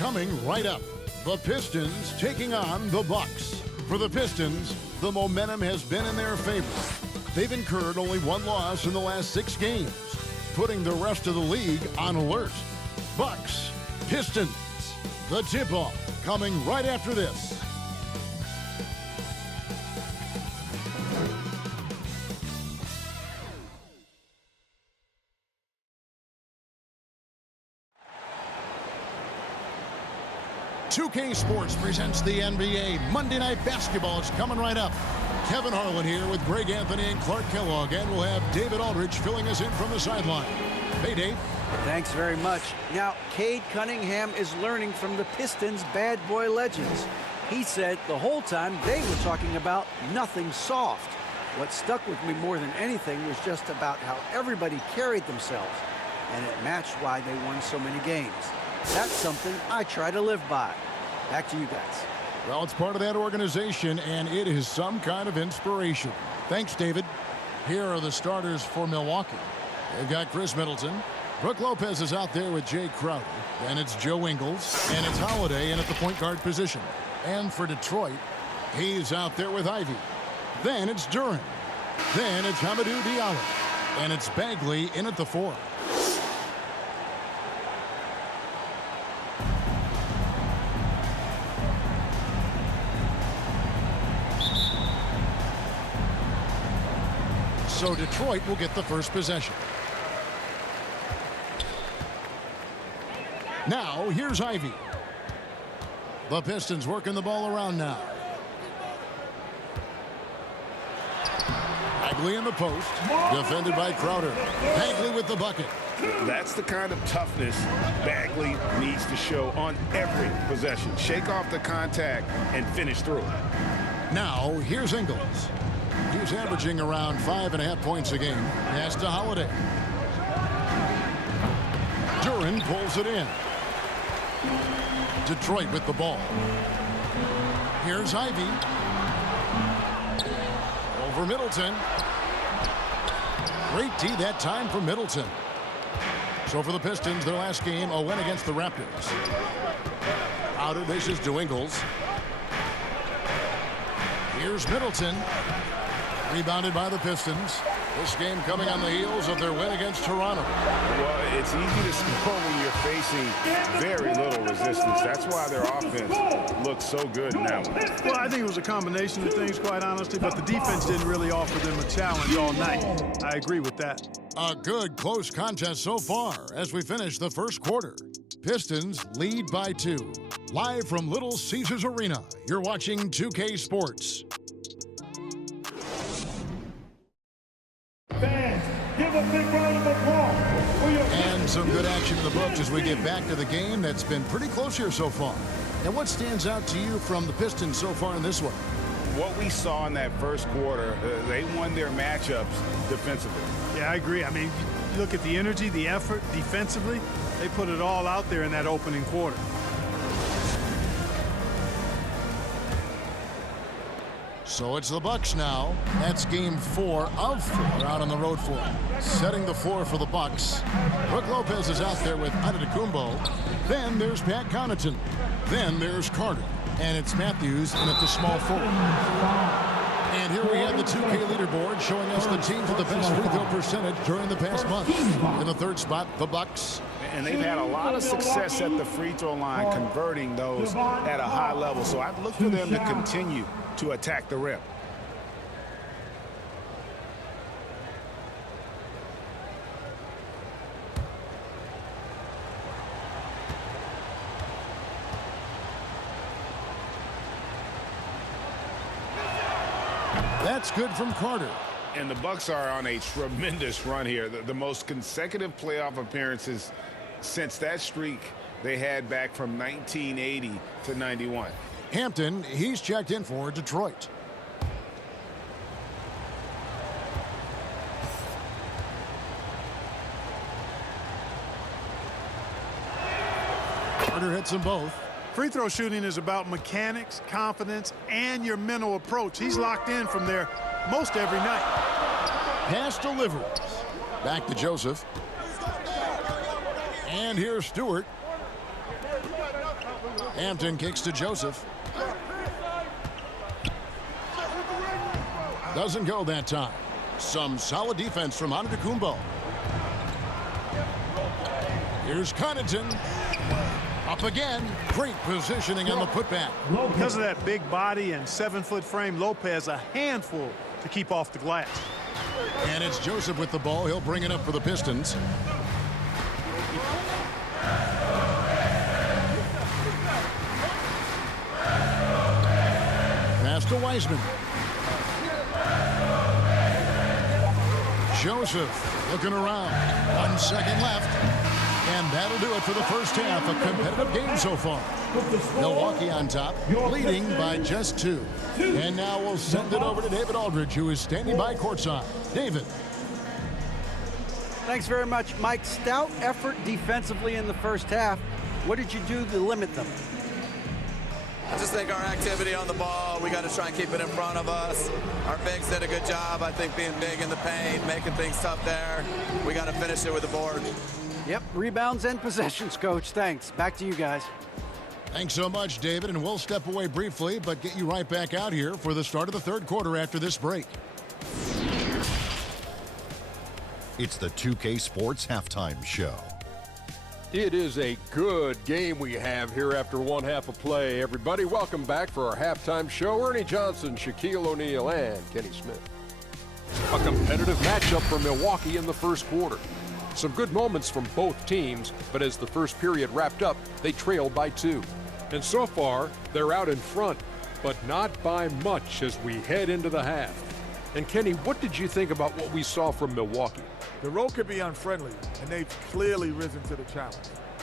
coming right up. The Pistons taking on the Bucks. For the Pistons, the momentum has been in their favor. They've incurred only one loss in the last 6 games, putting the rest of the league on alert. Bucks, Pistons. The tip-off coming right after this. "2K Sports presents the NBA Monday Night Basketball. It's coming right up. Kevin Harlan here with Greg Anthony and Clark Kellogg, and we'll have David Aldridge filling us in from the sideline. Hey, Dave. Thanks very much. Now, Cade Cunningham is learning from the Pistons' bad boy legends. He said the whole time they were talking about nothing soft. What stuck with me more than anything was just about how everybody carried themselves, and it matched why they won so many games. That's something I try to live by. Back to you guys. Well, it's part of that organization, and it is some kind of inspiration. Thanks, David. Here are the starters for Milwaukee. They've got Chris Middleton. Brook Lopez is out there with Jay Crowder. Then it's Joe Ingles, and it's Holiday in at the point guard position. And for Detroit, he's out there with Ivy. Then it's Duren. Then it's Hamidou Diallo. And it's Bagley in at the 4. So Detroit will get the first possession. Now, here's Ivy. The Pistons working the ball around now. Bagley in the post. Defended by Crowder. Bagley with the bucket. That's the kind of toughness Bagley needs to show on every possession. Shake off the contact and finish through. Now, here's Ingles. He's averaging around 5.5 points a game. Pass to Holiday. Duren pulls it in. Detroit with the ball. Here's Ivy. Over Middleton. Great D that time for Middleton. So for the Pistons, their last game, a win against the Raptors. Outer bases to Ingles. Here's Middleton. Rebounded by the Pistons. This game coming on the heels of their win against Toronto. Well, it's easy to score when you're facing very little resistance. That's why their offense looks so good in that one. Well, I think it was a combination of things, quite honestly, but the defense didn't really offer them a challenge all night. I agree with that. A good, close contest so far as we finish the first quarter. Pistons lead by 2. Live from Little Caesars Arena, you're watching 2K Sports. Fans, give a big round of applause for your... And some good action in the books as we get back to the game that's been pretty close here so far. And what stands out to you from the Pistons so far in this one? What we saw in that first quarter, they won their matchups defensively. Yeah, I agree. I mean, you look at the energy, the effort defensively, they put it all out there in that opening quarter. So it's the Bucks now. That's game 4 of 4 out on the road for them. Setting the floor for the Bucks. Brook Lopez is out there with Antetokounmpo. Then there's Pat Connaughton. Then there's Carter. And it's Matthews in at the small forward. And here we have the 2K leaderboard showing us the teams with the best free throw percentage during the past month. In the 3rd spot, the Bucks. And they've had a lot of success at the free throw line, converting those at a high level. So I'd look for them to continue to attack the rim. That's good from Carter. And the Bucks are on a tremendous run here. The most consecutive playoff appearances since that streak they had back from 1980 to 91. Hampton, he's checked in for Detroit. Carter hits them both. Free throw shooting is about mechanics, confidence, and your mental approach. He's locked in from there most every night. Pass delivers. Back to Joseph. And here's Stewart. Hampton kicks to Joseph. Doesn't go that time. Some solid defense from Antetokounmpo. Here's Connaughton. Up again. Great positioning on the putback. Because of that big body and 7-foot frame, Lopez a handful to keep off the glass. And it's Joseph with the ball. He'll bring it up for the Pistons. Pass to Wiseman. Joseph looking around. 1 second left. And that'll do it for the first half. A competitive game so far. Milwaukee on top, leading by just 2. And now we'll send it over to David Aldridge, who is standing by courtside. David. Thanks very much, Mike. Stout effort defensively in the first half. What did you do to limit them? I just think our activity on the ball, we got to try and keep it in front of us. Our bigs did a good job, I think, being big in the paint, making things tough there. We got to finish it with the board. Yep, rebounds and possessions, Coach. Thanks. Back to you guys. Thanks so much, David, and we'll step away briefly, but get you right back out here for the start of the third quarter after this break. It's the 2K Sports Halftime Show. It is a good game we have here after one half of play. Everybody, welcome back for our halftime show. Ernie Johnson, Shaquille O'Neal, and Kenny Smith. A competitive matchup for Milwaukee in the first quarter. Some good moments from both teams, but as the first period wrapped up, they trailed by 2. And so far, they're out in front, but not by much as we head into the half. And Kenny, what did you think about what we saw from Milwaukee? The road could be unfriendly, and they've clearly risen to the challenge.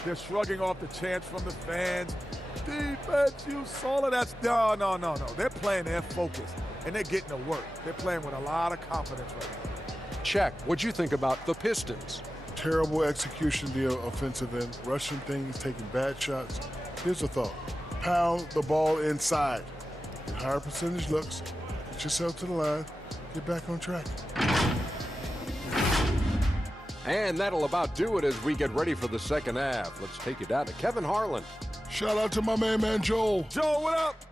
They're shrugging off the chants from the fans. Defense, you saw it. That's no. They're playing their focus, and they're getting to work. They're playing with a lot of confidence right now. Check. What'd you think about the Pistons? Terrible execution the offensive end, rushing things, taking bad shots. Here's a thought. Pound the ball inside. Get higher percentage looks. Get yourself to the line. Get back on track. And that'll about do it as we get ready for the second half. Let's take it down to Kevin Harlan. Shout out to my man Joel. Joel, what up?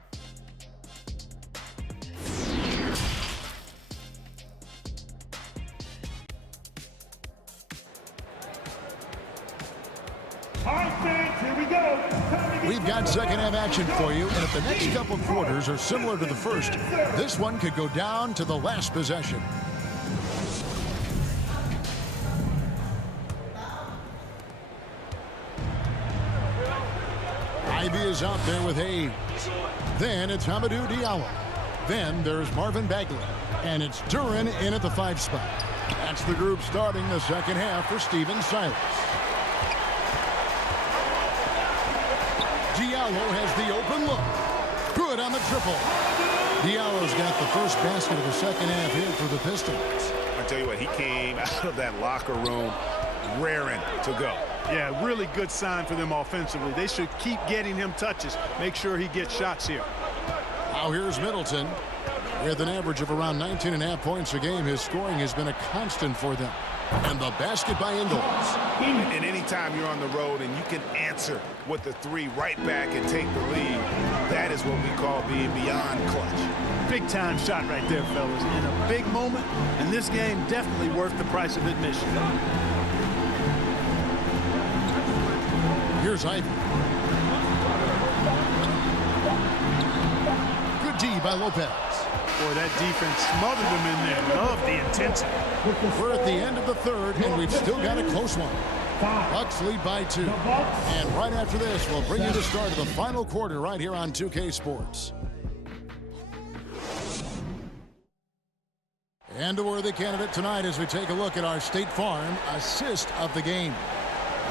All right, fans, here we go. We've got second half action for you, and if the next couple quarters are similar to the first, this one could go down to the last possession. Ivy is out there with Hayes. Then it's Hamidou Diallo. Then there's Marvin Bagley. And it's Duran in at the 5 spot. That's the group starting the second half for Stephen Silas. Diallo has the open look. Good on the triple. Diallo's got the first basket of the second half here for the Pistons. I tell you what, he came out of that locker room raring to go. Yeah, really good sign for them offensively. They should keep getting him touches. Make sure he gets shots here. Now here's Middleton. With an average of around 19.5 points a game, his scoring has been a constant for them. And the basket by Ingles. And anytime you're on the road and you can answer with the 3 right back and take the lead, that is what we call being beyond clutch. Big time shot right there, fellas. In a big moment, and this game definitely worth the price of admission. Here's Ivy. Good D by Lopez. Boy, that defense smothered them in there. Love the intensity. We're at the end of the third, and we've still got a close one. Bucks lead by 2. And right after this, we'll bring you the start of the final quarter right here on 2K Sports. And a worthy candidate tonight as we take a look at our State Farm assist of the game.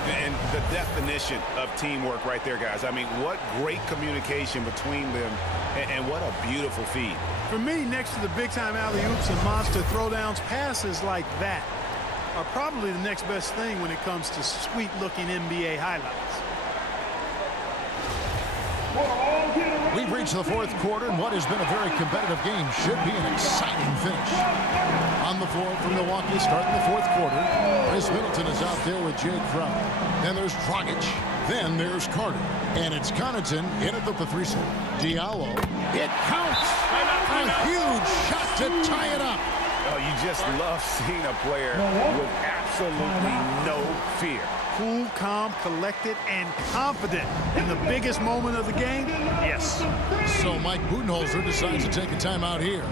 And the definition of teamwork right there, guys. I mean, what great communication between them, and what a beautiful feed. For me, next to the big-time alley-oops and monster throwdowns, passes like that are probably the next best thing when it comes to sweet-looking NBA highlights. We We've reached the fourth quarter, and what has been a very competitive game should be an exciting finish. On the floor for Milwaukee, starting the fourth quarter, Chris Middleton is out there with Jake Crowder. Then there's Dragic. Then there's Carter. And it's Connaughton in at the threesome. Diallo. It counts! A huge shot to tie it up. Oh, you just love seeing a player with absolutely no fear. Cool, calm, collected, and confident in the biggest moment of the game. Yes. So Mike Budenholzer decides to take a timeout here.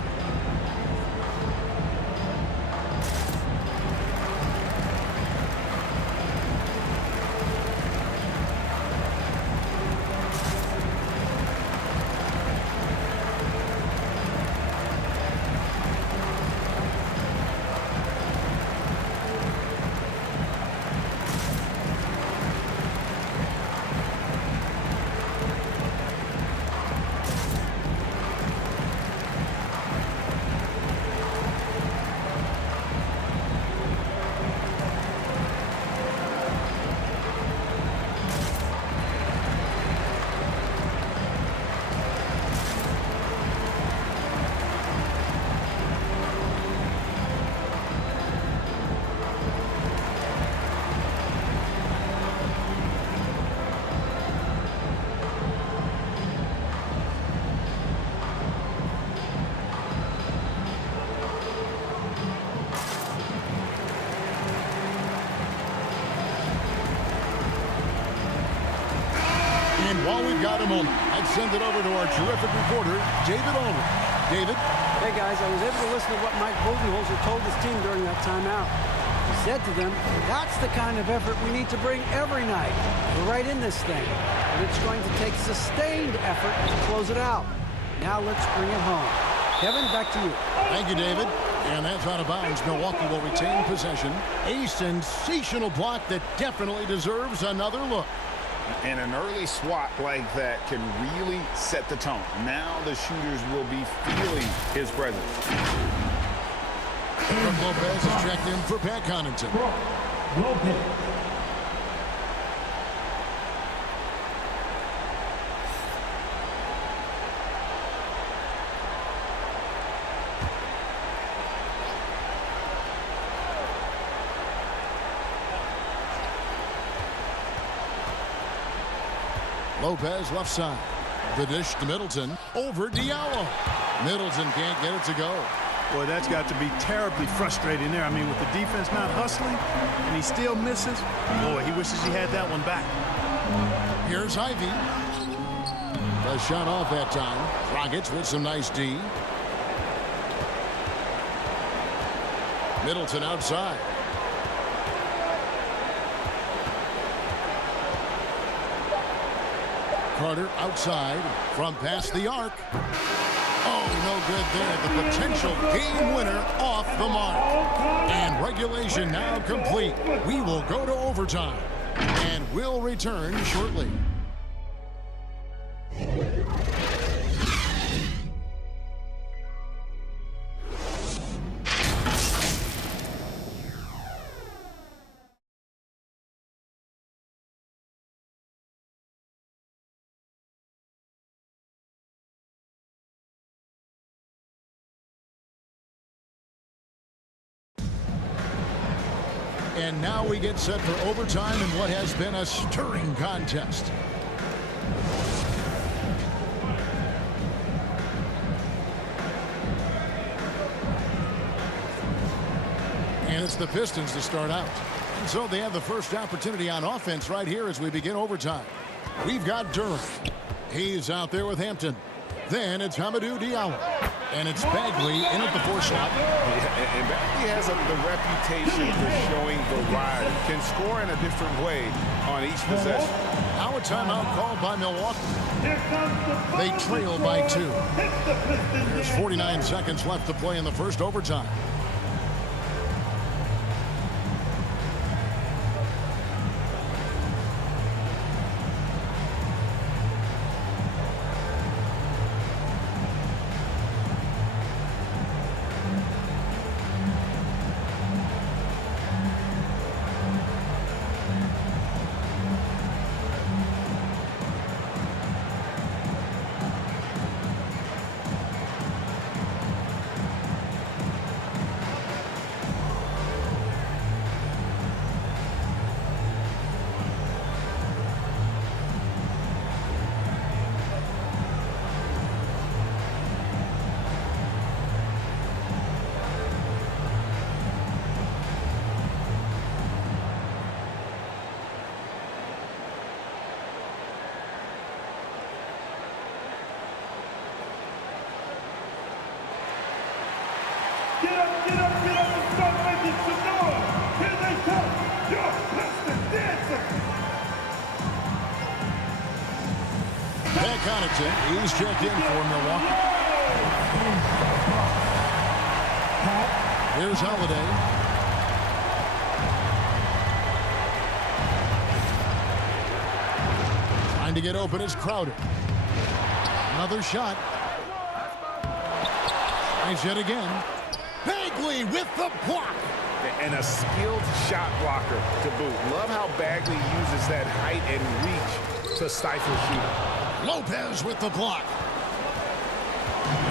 And while we've got a moment, I'd send it over to our terrific reporter, David Aldridge. David? Hey, guys, I was able to listen to what Mike Budenholzer told his team during that timeout. He said to them, that's the kind of effort we need to bring every night. We're right in this thing, but it's going to take sustained effort to close it out. Now let's bring it home. Kevin, back to you. Thank you, David. And that's out of bounds. Milwaukee will retain possession. A sensational block that definitely deserves another look. And an early swat like that can really set the tone. Now the shooters will be feeling his presence. Brook Lopez is checked in for Pat Connaughton. Lopez. Lopez left side. The dish to Middleton. Over Diallo. Middleton can't get it to go. Boy, that's got to be terribly frustrating there. I mean, with the defense not hustling and he still misses, boy, he wishes he had that one back. Here's Ivy. The shot off that time. Rockets with some nice D. Middleton outside. Carter outside from past the arc. Oh, no good there. The potential game winner off the mark. And regulation now complete. We will go to overtime. And we'll return shortly. And now we get set for overtime in what has been a stirring contest. And it's the Pistons to start out. And so they have the first opportunity on offense right here as we begin overtime. We've got Durham. He's out there with Hampton. Then it's Hamidou Diallo. And it's Bagley in at the 4 slot. Yeah, and Bagley has the reputation for showing variety. Can score in a different way on each possession. Now a timeout called by Milwaukee. They trail by 2. There's 49 seconds left to play in the first overtime. Get up, get up, get up and start making some noise. Here they come, your Pistons dancers. Pat Connaughton, he's checked in for Milwaukee. Here's Holiday. Trying to get open is Crowder. Another shot. Nice hit again. Bagley with the block. And a skilled shot blocker to boot. Love how Bagley uses that height and reach to stifle shooting. Lopez with the block.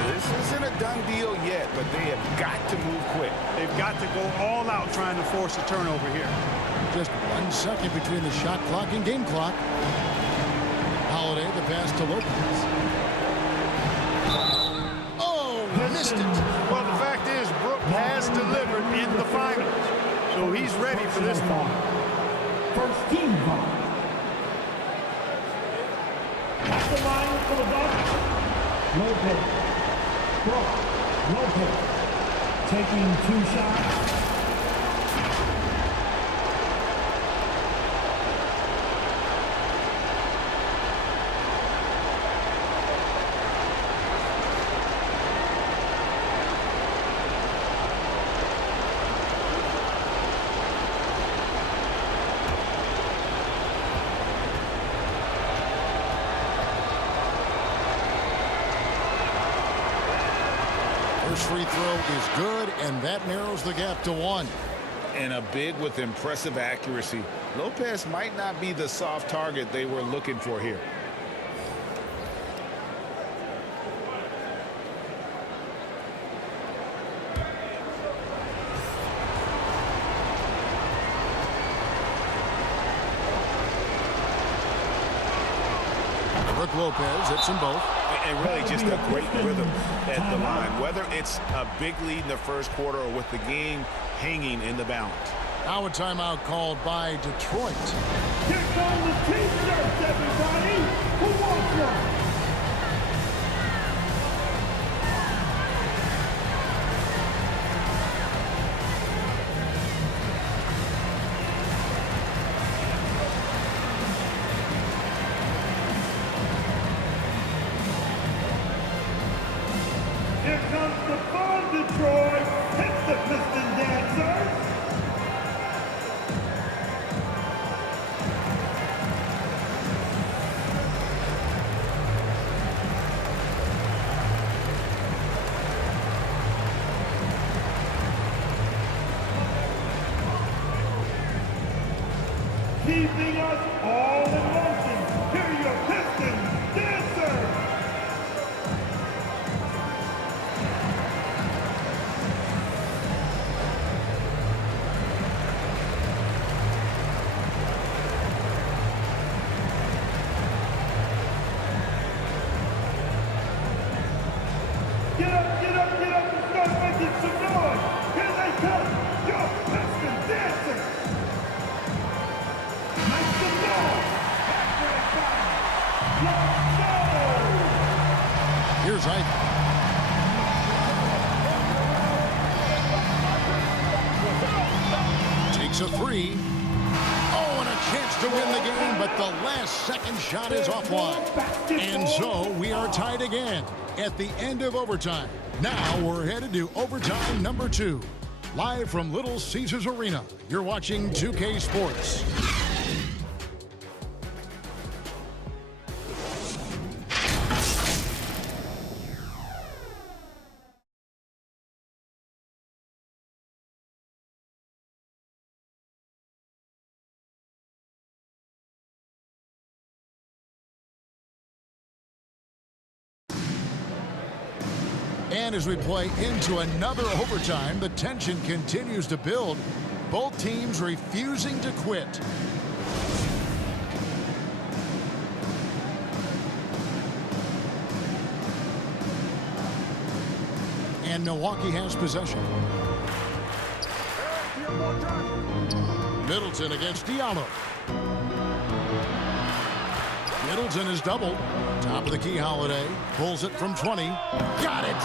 This isn't a done deal yet, but they have got to move quick. They've got to go all out trying to force a turnover here. Just 1 second between the shot clock and game clock. Holiday, the pass to Lopez. Oh, missed it. Well, the fact is, Brook has delivered in the finals, so he's ready for this one. First team ball. At the line for the Bucks. Lopez. Lopez. Taking 2 shots. First free throw is good, and that narrows the gap to 1. And a big with impressive accuracy. Lopez might not be the soft target they were looking for here. Brook Lopez hits them both. And really just a great rhythm at the line, whether it's a big lead in the first quarter or with the game hanging in the balance. Now a timeout called by Detroit. Here come the T-shirts, everybody. Who wants one? Here comes the fun, Detroit. It's the Piston Dancers. Keeping us all in motion. Here are your Piston Dancers. Get up, get up, get up and start making some noise. Here they come, your Piston Dancers. Make some noise. Let's go. Here's Ivy. Takes a 3. Oh, and a chance to win the game, but the last second shot is offline. And so we are tied again at the end of overtime. Now we're headed to overtime number 2. Live from Little Caesars Arena, you're watching 2K Sports. And as we play into another overtime, the tension continues to build. Both teams refusing to quit. And Milwaukee has possession. Middleton against Diallo. Middleton is doubled. Top of the key, Holiday. Pulls it from 20. Got it.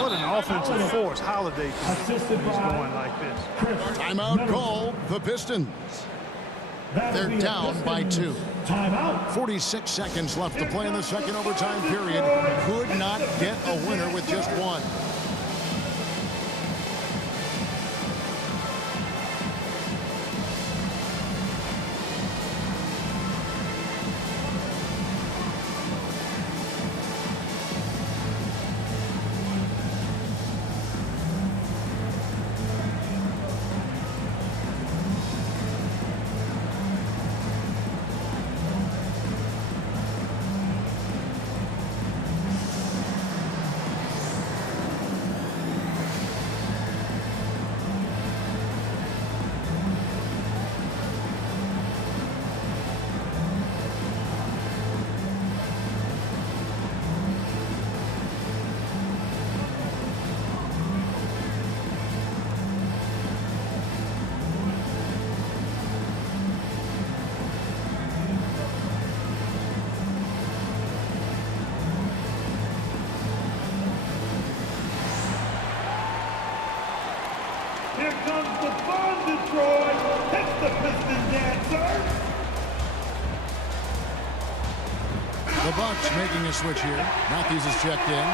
What an offensive force Holiday is going like this. Timeout call, the Pistons. They're down by 2. 46 seconds left to play in the second overtime period. Could not get a winner with just one. Here comes the fun, Detroit. It's the Piston dancer. The Bucks making a switch here. Matthews is checked in.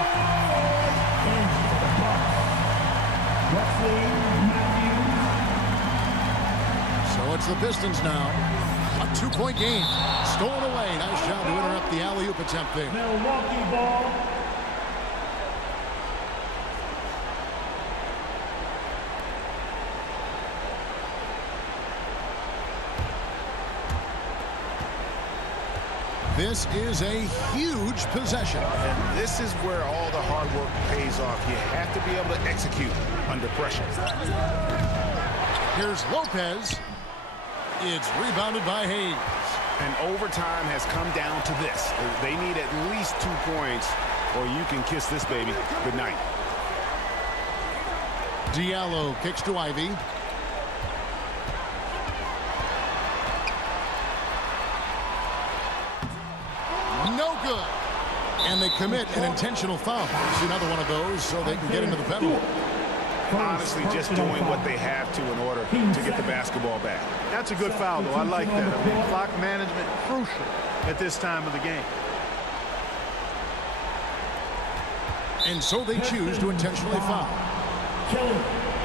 So it's the Pistons now. A 2-point game. Stolen away. Nice job to interrupt the alley-oop attempt there. Milwaukee ball. This is a huge possession. And this is where all the hard work pays off. You have to be able to execute under pressure. Here's Lopez. It's rebounded by Hayes. And overtime has come down to this. They need at least 2 points, or you can kiss this baby goodnight. Diallo kicks to Ivy. No good. And they commit an intentional foul. It's another one of those so they can get into the penalty. Honestly, just doing what they have to in order to get the basketball back. That's a good foul, though. I like that. I mean, clock management crucial at this time of the game. And so they choose to intentionally foul. Kelly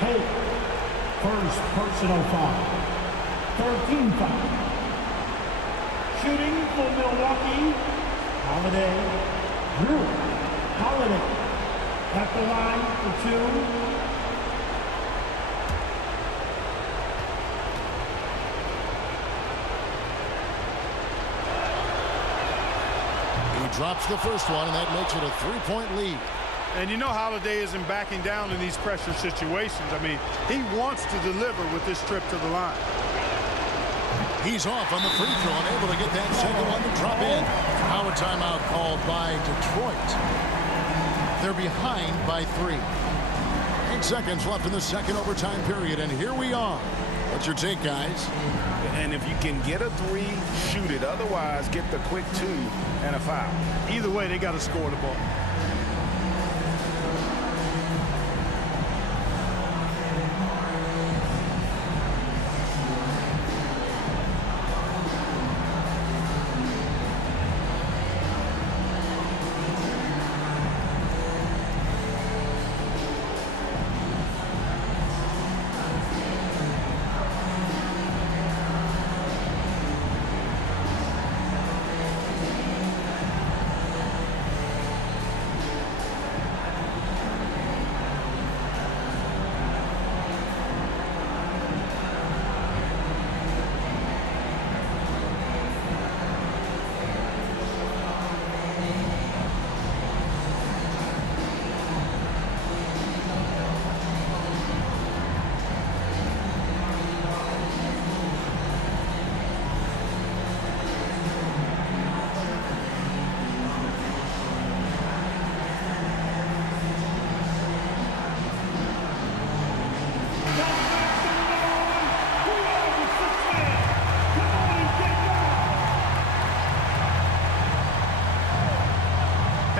Hayes. First personal foul. 13 foul. Shooting for Milwaukee. Holiday. Drew. Holiday. At the line for 2. Drops the first one, and that makes it a 3-point lead. And you know Holiday isn't backing down in these pressure situations. I mean, he wants to deliver with this trip to the line. He's off on the free throw, unable to get that second one to drop in. Now a timeout called by Detroit. They're behind by 3. 8 seconds left in the second overtime period, and here we are. What's your take, guys? And if you can get a 3, shoot it. Otherwise, get the quick 2 and a foul. Either way, they got to score the ball.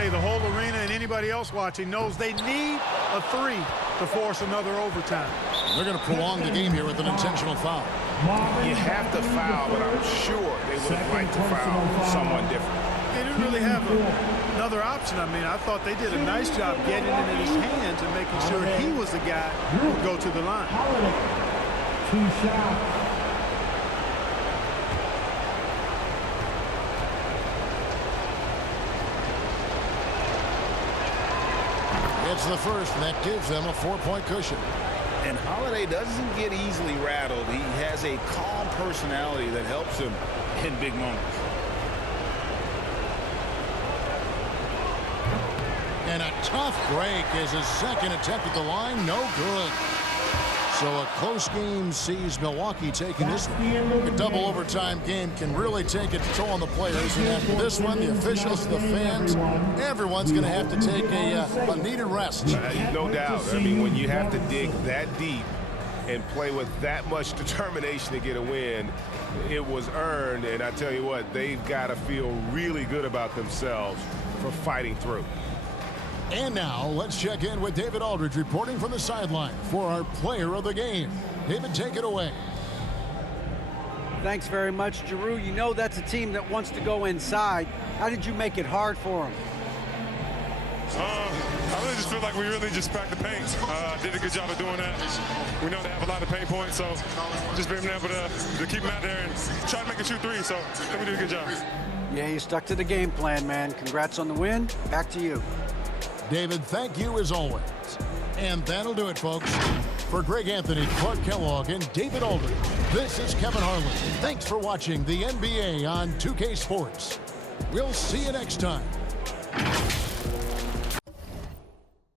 tell you, the whole arena and anybody else watching knows they need a 3 to force another overtime. They're going to prolong the game here with an intentional foul. You have to foul, but I'm sure they would have liked to foul someone different. They didn't really have another option. I mean, I thought they did a nice job getting it in his hands and making sure he was the guy who would go to the line. 2 shots. It's the first, and that gives them a 4-point cushion. And Holiday doesn't get easily rattled. He has a calm personality that helps him in big moments. And a tough break is his second attempt at the line. No good. So a close game sees Milwaukee taking this one. A double overtime game can really take its toll on the players. And after this one, the officials, the fans, everyone's going to have to take a needed rest. No doubt. I mean, when you have to dig that deep and play with that much determination to get a win, it was earned. And I tell you what, they've got to feel really good about themselves for fighting through. And now let's check in with David Aldridge reporting from the sideline for our player of the game. David, take it away. Thanks very much, Giroux. You know that's a team that wants to go inside. How did you make it hard for them? I really just feel like we really just packed the paint. Did a good job of doing that. We know they have a lot of paint points, so just being able to keep them out there and try to make it shoot 3. So I think we did a good job. Yeah, you stuck to the game plan, man. Congrats on the win. Back to you. David, thank you as always. And that'll do it, folks. For Greg Anthony, Clark Kellogg, and David Aldridge, this is Kevin Harlan. Thanks for watching the NBA on 2K Sports. We'll see you next time.